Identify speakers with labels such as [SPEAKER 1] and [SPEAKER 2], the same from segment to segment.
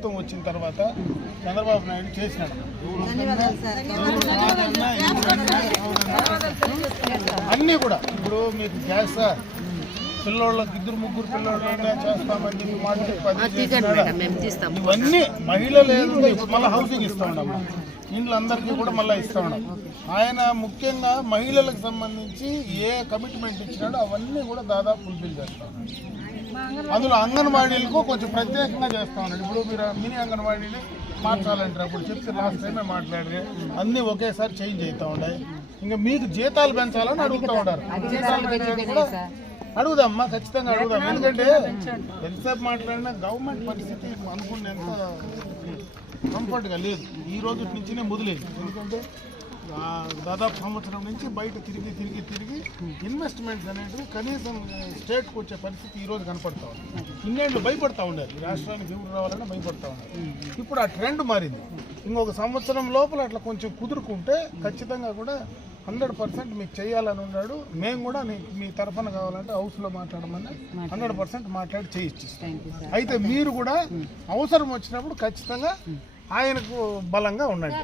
[SPEAKER 1] ప్రభుత్వం వచ్చిన తర్వాత చంద్రబాబు నాయుడు చేసినాడు. అన్నీ కూడా. ఇప్పుడు మీకు గ్యాస్ పిల్లోళ్ళకి ఇద్దరు ముగ్గురు పిల్లోళ్ళనే చేస్తామని చెప్పి మాట? ఇవన్నీ మహిళలు మళ్ళీ హౌసింగ్ ఇస్తా ఉన్నాం ఇండ్లు అందరికీ కూడా మళ్ళీ ఇస్తా ఉన్నాం. ఆయన ముఖ్యంగా మహిళలకు సంబంధించి ఏ కమిట్మెంట్ ఇచ్చినాడో అవన్నీ కూడా దాదాపు ఫుల్ఫిల్ చేస్తా. అందులో అంగన్వాడీలకు కొంచెం ప్రత్యేకంగా చేస్తా ఉన్నాడు. ఇప్పుడు మీరు మినీ అంగన్వాడీని మార్చాలంటారు. అప్పుడు చెప్తే లాస్ట్ టైమే మాట్లాడారు. అన్నీ ఒకేసారి చేంజ్ అవుతా ఉన్నాయి. ఇంకా మీకు జీతాలు పెంచాలని అడుగుతూ కూడా అడుగుదామ్మా ఖచ్చితంగా అడుగుదాం. ఎందుకంటే ఎంతసేపు మాట్లాడినా గవర్నమెంట్ పరిస్థితి అనుకునేంత కంఫర్ట్గా లేదు. ఈ రోజు నుంచినే మొదలేదు. ఎందుకంటే దాదాపు సంవత్సరం నుంచి బయట తిరిగి తిరిగి తిరిగి ఇన్వెస్ట్మెంట్స్ అనేటివి కనీసం స్టేట్కి వచ్చే పరిస్థితి ఈ రోజు కనపడతా ఉంది. ఇన్నేళ్ళు భయపడతా ఉండేది ఈ రాష్ట్రానికి ఎవరు రావాలన్నా భయపడతా ఉన్నారు ఇప్పుడు ఆ ట్రెండ్ మారింది. ఇంకొక సంవత్సరం లోపల అట్లా కొంచెం కుదురుకుంటే ఖచ్చితంగా కూడా హండ్రెడ్ పర్సెంట్ మీకు చేయాలని ఉన్నాడు. మేము కూడా మీ తరఫున కావాలంటే హౌస్లో మాట్లాడమని హండ్రెడ్ పర్సెంట్ మాట్లాడి చేయిచ్చిస్తాం. అయితే మీరు కూడా అవసరం వచ్చినప్పుడు ఖచ్చితంగా ఆయనకు బలంగా ఉండండి?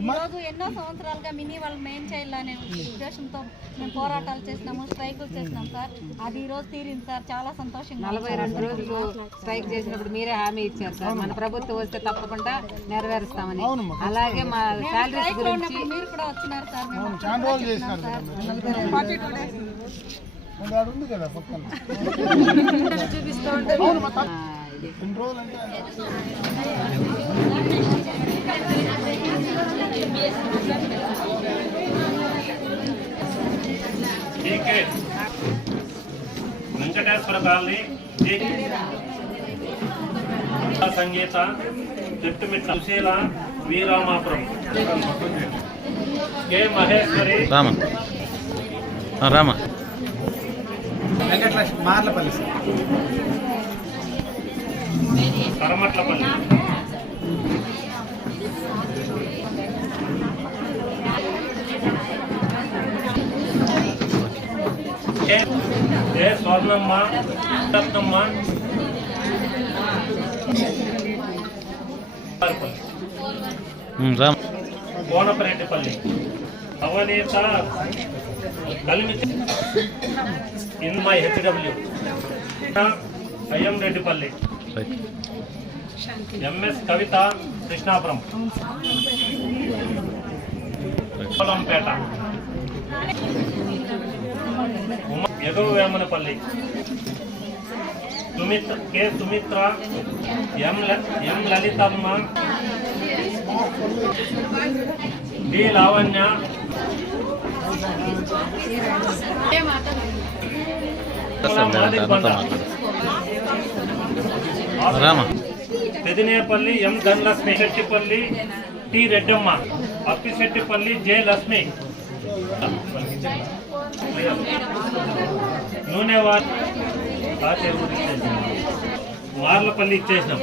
[SPEAKER 2] ఈరోజు ఎన్నో సంవత్సరాలుగా మినీ వాళ్ళు మెయిన్ చేయాలనే ఉద్దేశంతో మేము పోరాటాలు చేసినాము స్ట్రైకులు చేసినాం సార్. అది ఈ రోజు తీరింది సార్. చాలా సంతోషంగా
[SPEAKER 3] నలభై రెండు రోజులు స్ట్రైక్ చేసినప్పుడు మీరే హామీ ఇచ్చారు సార్. మన ప్రభుత్వం వస్తే తప్పకుండా నెరవేరుస్తామని. అలాగే మా శాలరీస్ గురించి
[SPEAKER 2] మీరు కూడా వచ్చినారు సార్.
[SPEAKER 1] ఉంది కదా పక్కన.
[SPEAKER 4] DK Venkateswara colony. Sangeetha Tittumitta Sushila Veeramapuram. K Maheshwari.
[SPEAKER 5] Rama. Rama.
[SPEAKER 1] Venkatalakshmi Marlapalli sir.
[SPEAKER 4] Karamatlapalli. K. A Swarnamma Ratnamma Konapareddipalli Avaneetha Kalimi ఇన్మై HW. IM Reddipalli. MS Kavitha Krishnapuram. Polampeta Uma ఎగువ Vemanapalli Sumitra K Sumitra. M ల- M Lalithamma. D Lavanya
[SPEAKER 5] వస్తాను లేదంటే అన్నతో మాట్లాడు Rama
[SPEAKER 4] Pedinepalli M Dhanalakshmi Settipalli T Reddamma Appisettipalli J Lakshmi. నూనె Varlapalli ఇచ్చేసినాం.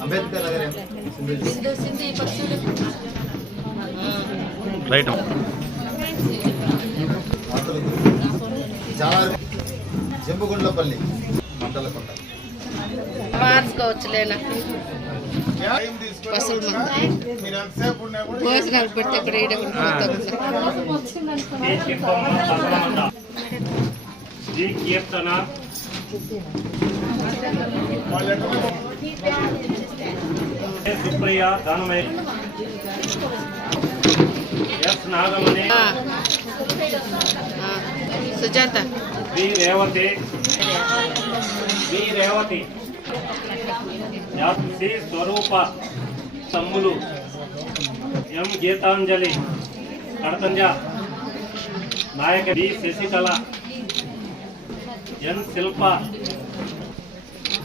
[SPEAKER 6] Ambedkar
[SPEAKER 5] right
[SPEAKER 6] జంబుగుండ్లపల్లి. మండలకొండ
[SPEAKER 3] మార్చుకోవచ్చులేనా భోజనాలు పెడితే అక్కడ ఈడ
[SPEAKER 4] Supriya Danamayya S Nagamani.
[SPEAKER 3] Sujatha.
[SPEAKER 4] B Revathi. B Revathi. C Swarupa తమ్ములు ఎం గీతాంజలి. కడతంజ నాయక B Sasikala. N Shilpa.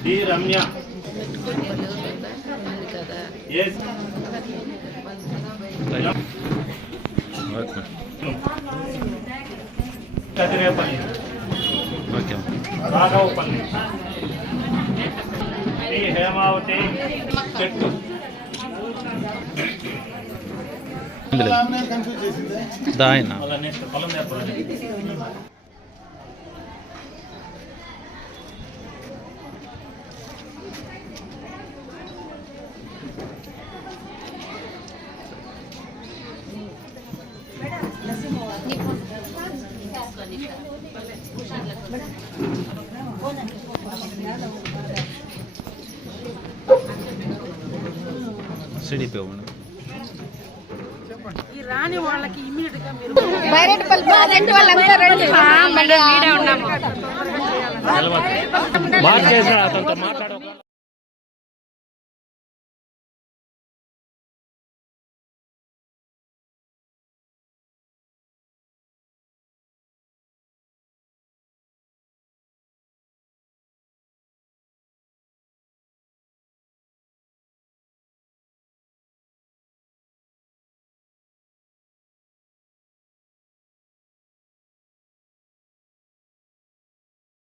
[SPEAKER 4] D Ramya. S Kadirepalli. Raghavapalli. Sri Hemavathi. చెట్టు.
[SPEAKER 5] ఆమెనే confuse చేసింది
[SPEAKER 2] దా ఆయన
[SPEAKER 4] మళ్ళీ నెక్స్ట్ పొలం నేర్పాలి
[SPEAKER 2] సిడిపి ఇవ్వండి
[SPEAKER 4] మార్చేసిన అతనితో మాట్లాడు